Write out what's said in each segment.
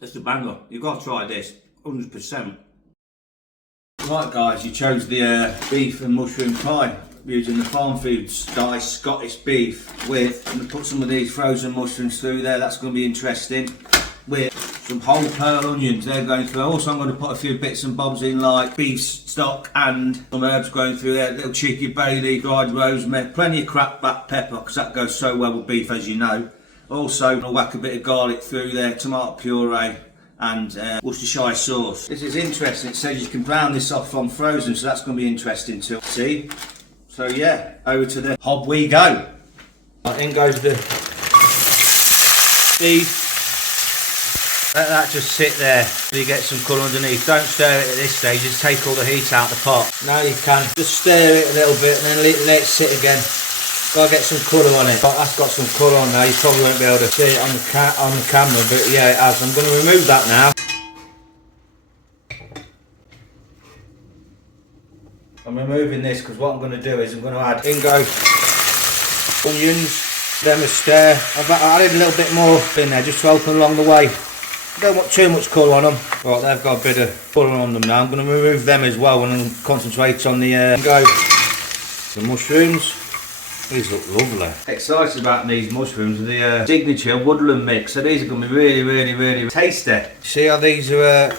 It's a banger. You've got to try this, 100%. Right guys, you chose the beef and mushroom pie using the Farm Foods diced Scottish beef with, I'm going to put some of these frozen mushrooms through there, that's going to be interesting, with some whole pearl onions, they're going through. Also I'm going to put a few bits and bobs in like beef stock and some herbs going through there, little cheeky bay leaf, dried rosemary, plenty of cracked black pepper because that goes so well with beef as you know. Also I'll whack a bit of garlic through there, tomato puree and Worcestershire sauce. This is interesting, it says you can brown this off from frozen, so that's going to be interesting to see. So yeah, over to the hob we go. Right, in goes the beef. Let that just sit there so you get some colour underneath. Don't stir it at this stage, just take all the heat out of the pot. Now you can just stir it a little bit and then let it sit again. Gotta get some colour on it. But that's got some colour on now, you probably won't be able to see it on the camera, but yeah it has. I'm going to remove that now. I'm removing this because what I'm going to do is I'm going to add in go onions, then a stir. I've added a little bit more in there just to help them along the way. Don't want too much colour on them. Right, they've got a bit of colour on them now. I'm going to remove them as well and concentrate on the mushrooms. These look lovely. Excited about these mushrooms, the signature woodland mix. So these are going to be really tasty. See how these are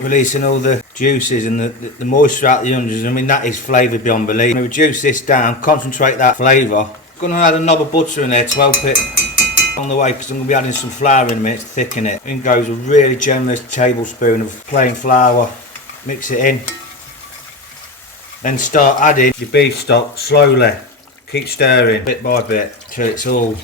releasing all the juices and the moisture out the onions. I mean that is flavour beyond belief. I'm going to reduce this down, concentrate that flavour. I'm going to add a knob of butter in there to help it on the way because I'm going to be adding some flour in a minute to thicken it. In goes a really generous tablespoon of plain flour. Mix it in. Then start adding your beef stock slowly. Keep stirring bit by bit till it's all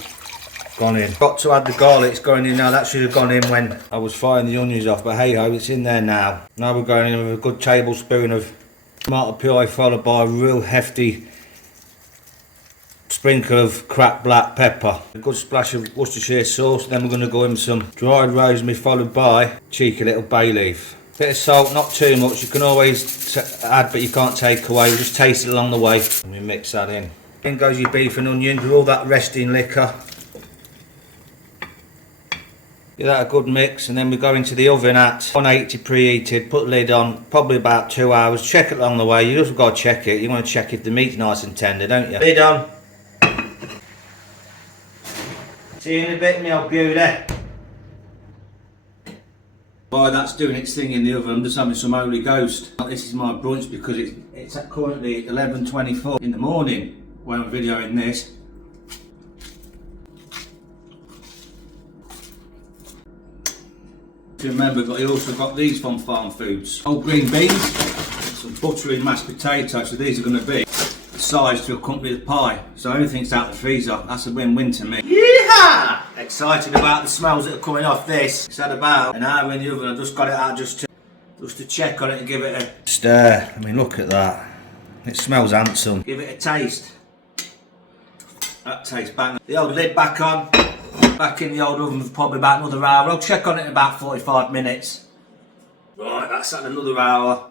gone in. Got to add the garlic, it's going in now. That should have gone in when I was firing the onions off, but hey ho, it's in there now. Now we're going in with a good tablespoon of tomato puree followed by a real hefty sprinkle of cracked black pepper. A good splash of Worcestershire sauce, then we're going to go in with some dried rosemary followed by cheeky little bay leaf. Bit of salt, not too much, you can always add but you can't take away, we'll just taste it along the way. And we mix that in. In goes your beef and onions with all that resting liquor. Give that a good mix and then we go into the oven at 180 preheated, put the lid on, probably about 2 hours, check it along the way, you just got to check it, you want to check if the meat's nice and tender, don't you? Lid on. See you in a bit, my old beauty. While that's doing its thing in the oven, I'm just having some Holy Ghost. This is my brunch because it's currently 11:24 in the morning when I'm videoing this. Remember, I also got these from Farm Foods. Whole green beans, some buttery mashed potatoes, so these are going to be the size to accompany the pie. So everything's out the freezer, that's a win-win to me. Yeehaw! Excited about the smells that are coming off this. It's had about an hour in the oven, I just got it out just to check on it and give it a stir. I mean look at that, it smells handsome. Give it a taste. That tastes bang. The old lid back on. Back in the old oven for probably about another hour. I'll check on it in about 45 minutes. Right, that's at another hour.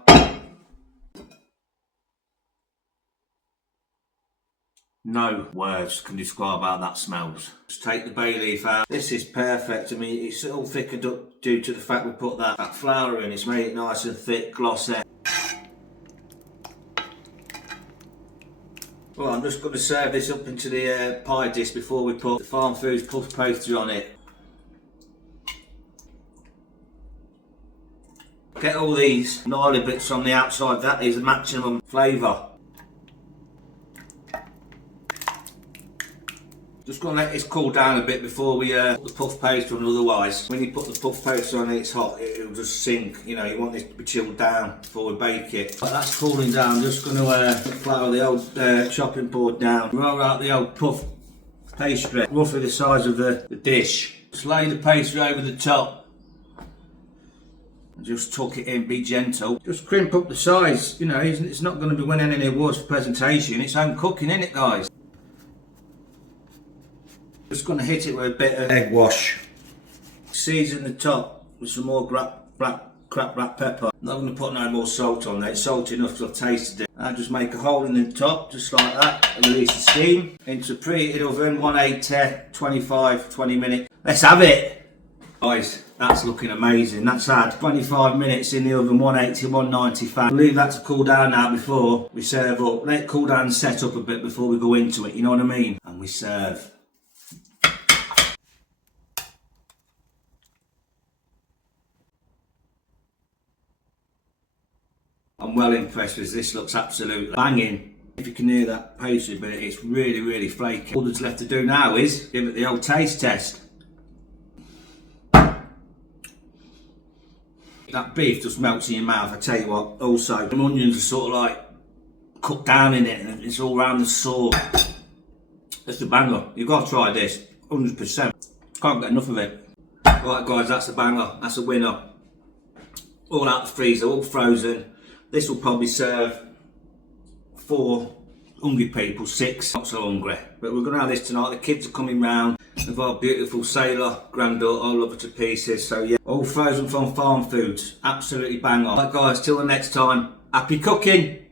No words can describe how that smells. Just take the bay leaf out. This is perfect. I mean, it's all thickened up due to the fact we put that flour in. It's made it nice and thick, glossy. Well, I'm just going to serve this up into the pie dish before we put the Farm Foods puff pastry on it. Get all these gnarly bits on the outside, that is the maximum flavour. Just going to let this cool down a bit before we put the puff pastry on, otherwise when you put the puff pastry on and it's hot, it'll just sink. You know, you want this to be chilled down before we bake it. But that's cooling down, I'm just going to flour the old chopping board down. Roll out the old puff pastry, roughly the size of the dish. Just lay the pastry over the top. And just tuck it in, be gentle. Just crimp up the size, you know, it's not going to be winning any awards for presentation, it's home cooking, isn't it guys? Just going to hit it with a bit of egg wash. Season the top with some more cracked black pepper. Not going to put no more salt on there, it's salty enough because I've tasted it. I'll just make a hole in the top, just like that, and release the steam. Into a preheated oven, 180, 20 minutes. Let's have it! Guys, That's looking amazing. That's had 25 minutes in the oven, 180, 190 fan. Leave that to cool down now before we serve up. Let it cool down and set up a bit before we go into it, you know what I mean? And we serve. I'm well impressed with this. Looks absolutely banging. If you can hear that pastry bit, it's really, really flaky. All that's left to do now is give it the old taste test. That beef just melts in your mouth, I tell you what. Also, the onions are sort of like cooked down in it and it's all around the sauce. It's a banger. You've got to try this, 100%. Can't get enough of it. Right guys, that's a banger, that's a winner. All out the freezer, all frozen. This will probably serve 4 hungry people, 6 not so hungry. But we're going to have this tonight. The kids are coming round with our beautiful sailor granddaughter. I love her to pieces. So yeah, all frozen from Farm Foods. Absolutely bang on. Right guys, till the next time, happy cooking.